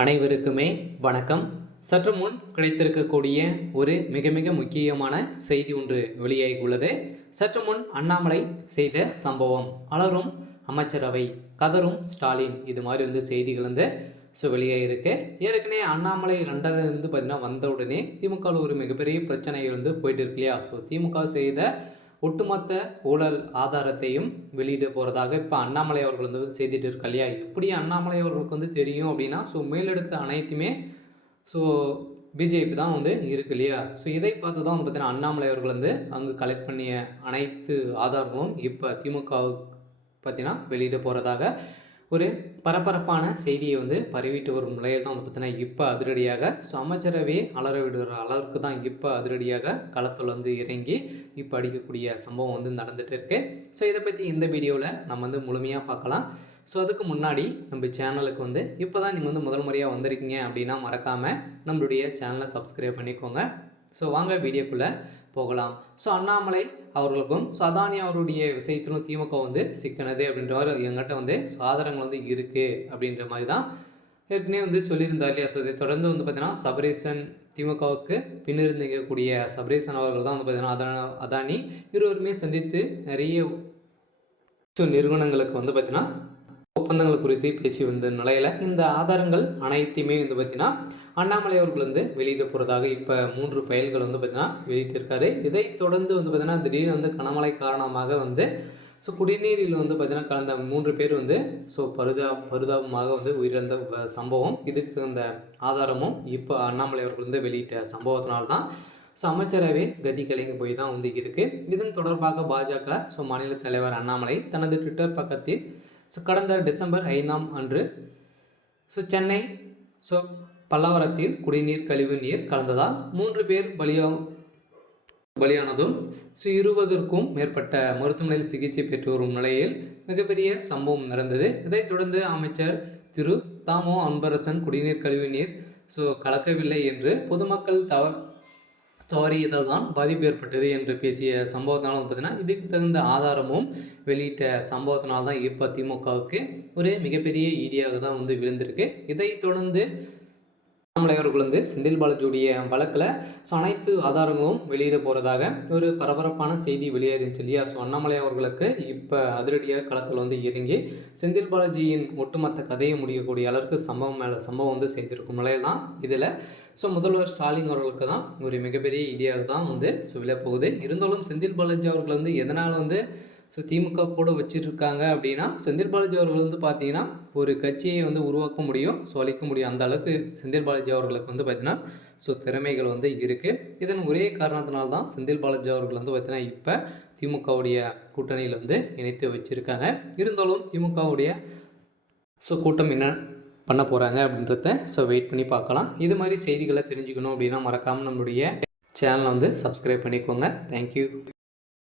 அனைவருக்குமே வணக்கம். சற்று முன் கிடைத்திருக்கக்கூடிய ஒரு மிக மிக முக்கியமான செய்தி ஒன்று வெளியாகியுள்ளது. சற்று முன் அண்ணாமலை செய்த சம்பவம், அலரும் அமைச்சரவை, கதரும் ஸ்டாலின், இது மாதிரி செய்திகள் வெளியாகிருக்கு. ஏற்கனவே அண்ணாமலை லண்டனிலிருந்து பார்த்தீங்கன்னா வந்த உடனே திமுகவில் ஒரு மிகப்பெரிய பிரச்சனைகள் போயிட்டு இருக்கு இல்லையா. திமுக செய்த ஒட்டுமொத்த ஊழல் ஆதாரத்தையும் வெளியிட போகிறதாக இப்போ அண்ணாமலை அவர்கள் செய்துட்டு இருக்கா இல்லையா. எப்படி அண்ணாமலை அவர்களுக்கு தெரியும் அப்படின்னா, மேலெடுத்த அனைத்துமே பிஜேபி தான் இருக்கு இல்லையா. இதை பார்த்து தான் பார்த்தீங்கன்னா அண்ணாமலை அவர்கள் அங்கே கலெக்ட் பண்ணிய அனைத்து ஆதாரங்களும் இப்போ திமுகவுக்கு பார்த்தீங்கன்னா வெளியிட போகிறதாக ஒரு பரபரப்பான செய்தியை பரவிட்டு வரும் நிலையில் தான் பார்த்தீங்கன்னா இப்போ அதிரடியாக அமைச்சரவே அலற விடுற அளவுக்கு தான் இப்போ அதிரடியாக களத்தில் இறங்கி இப்போ அடிக்கக்கூடிய சம்பவம் நடந்துகிட்டு இருக்கு. இதை பற்றி இந்த வீடியோவில் நம்ம முழுமையாக பார்க்கலாம். அதுக்கு முன்னாடி நம்ம சேனலுக்கு இப்போ தான் நீங்கள் முதல் முறையாக வந்திருக்கீங்க அப்படின்னா மறக்காமல் நம்மளுடைய சேனலை சப்ஸ்கிரைப் பண்ணிக்கோங்க. வாங்க வீடியோக்குள்ளே போகலாம். அண்ணாமலை அவர்களுக்கும் அதானி அவருடைய விஷயத்திலும் திமுக சிக்கனது அப்படின்றவர் எங்கிட்ட ஆதாரங்கள் இருக்குது அப்படின்ற மாதிரி தான் ஏற்கனவே சொல்லியிருந்தார் இல்லையா. இதை தொடர்ந்து பார்த்தீங்கன்னா சபரீசன், திமுகவுக்கு பின்னிருந்திருக்கக்கூடிய சபரீசன் அவர்கள் தான் பார்த்தீங்கன்னா அதானி இருவருமே சந்தித்து நிறைய நிறுவனங்களுக்கு பார்த்தீங்கன்னா ஒப்பந்தங்கள் குறித்து பேசி வந்த நிலையில் இந்த ஆதாரங்கள் அனைத்தையுமே பார்த்தீங்கன்னா அண்ணாமலை அவர்கள் வெளியிட போகிறதாக இப்போ 3 ஃபைல்கள் பார்த்தீங்கன்னா வெளியிட்டிருக்காரு. இதை தொடர்ந்து பார்த்தீங்கன்னா திடீர்னு கனமழை காரணமாக குடிநீரில் பார்த்தீங்கன்னா கலந்த 3 பேர் பரிதாபமாக உயிரிழந்த சம்பவம். இதுக்கு தகுந்த ஆதாரமும் இப்போ அண்ணாமலை அவர்கள் வெளியிட்ட சம்பவத்தினால்தான் அமைச்சரவை கதி கலங்கி போய் தான் இருக்குது. இதன் தொடர்பாக பாஜக மாநில தலைவர் அண்ணாமலை தனது ட்விட்டர் பக்கத்தில் கடந்த டிசம்பர் 5ஆம் அன்று சென்னை பல்லவரத்தில் குடிநீர் கழிவு நீர் கலந்ததால் 3 பேர் பலியானதும் 20க்கும் மேற்பட்ட மருத்துவமனையில் சிகிச்சை பெற்று வரும் நிலையில் மிகப்பெரிய சம்பவம் நடந்தது. இதைத் தொடர்ந்து அமைச்சர் திரு தாமோ அன்பரசன் குடிநீர் கழிவு நீர் கலக்கவில்லை என்று பொதுமக்கள் தவறியதால் தான் பாதிப்பு ஏற்பட்டது என்று பேசிய சம்பவத்தினால பார்த்தீங்கன்னா இதுக்கு தகுந்த ஆதாரமும் வெளியிட்ட சம்பவத்தினால்தான் இப்போ திமுகவுக்கு ஒரு மிகப்பெரிய ஈடியாக தான் விழுந்திருக்கு. இதைத் தொடர்ந்து அண்ணாமலை அவர்கள் செந்தில் பாலாஜியுடைய வழக்கில் அனைத்து ஆதாரங்களும் வெளியிட போகிறதாக ஒரு பரபரப்பான செய்தி வெளியேறிச்சு இல்லையா. அண்ணாமலை அவர்களுக்கு இப்போ அதிரடியாக களத்தில் இறங்கி செந்தில் பாலாஜியின் ஒட்டுமொத்த கதையை முடியக்கூடிய அளவுக்கு சம்பவம் மேலே சம்பவம் செய்திருக்கும் நிலையில் தான் இதில் முதல்வர் ஸ்டாலின் அவர்களுக்கு தான் ஒரு மிகப்பெரிய இடியாக தான் விழப்போகுது. இருந்தாலும் செந்தில் பாலாஜி அவர்கள் எதனால் திமுக கூட வச்சுருக்காங்க அப்படின்னா, செந்தில் பாலாஜி அவர்கள் பார்த்தீங்கன்னா ஒரு கட்சியை உருவாக்க முடியும், அளிக்க முடியும். அந்த அளவுக்கு செந்தில் பாலாஜி அவர்களுக்கு பார்த்தீங்கன்னா திறமைகள் இருக்குது. இதன் ஒரே காரணத்தினால்தான் செந்தில் பாலாஜி அவர்கள் பார்த்தீங்கன்னா இப்போ திமுகவுடைய கூட்டணியில் இணைத்து வச்சுருக்காங்க. இருந்தாலும் திமுகவுடைய கூட்டம் என்ன பண்ண போகிறாங்க அப்படின்றத வெயிட் பண்ணி பார்க்கலாம். இது மாதிரி செய்திகளை தெரிஞ்சுக்கணும் அப்படின்னா மறக்காமல் நம்மளுடைய சேனலை சப்ஸ்கிரைப் பண்ணிக்கோங்க. தேங்க்யூ.